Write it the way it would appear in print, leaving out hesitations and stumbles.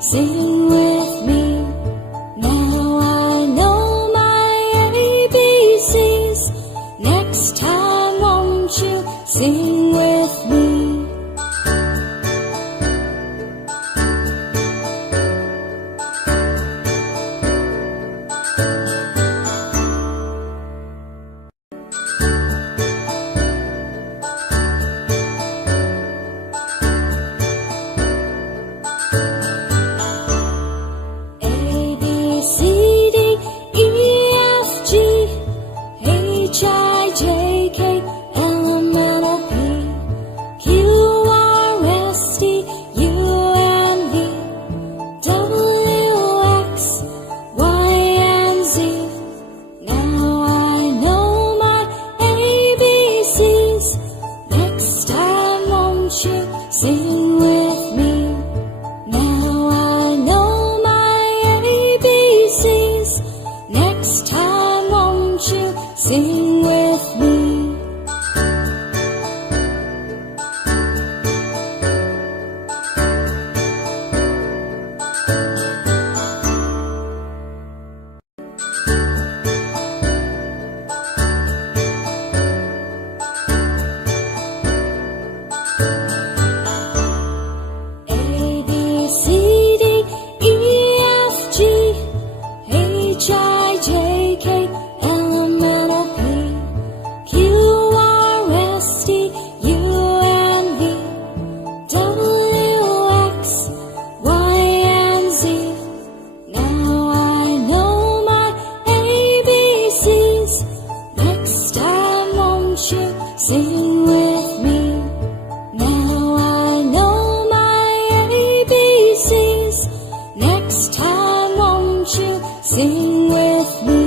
Sing with me. Now I know my ABCs. Next time won't you sing with me? Sing with me. Now I know my ABCs. Next time won't you sing with me? Sing with me. Now I know my ABCs. Next time won't you sing with me?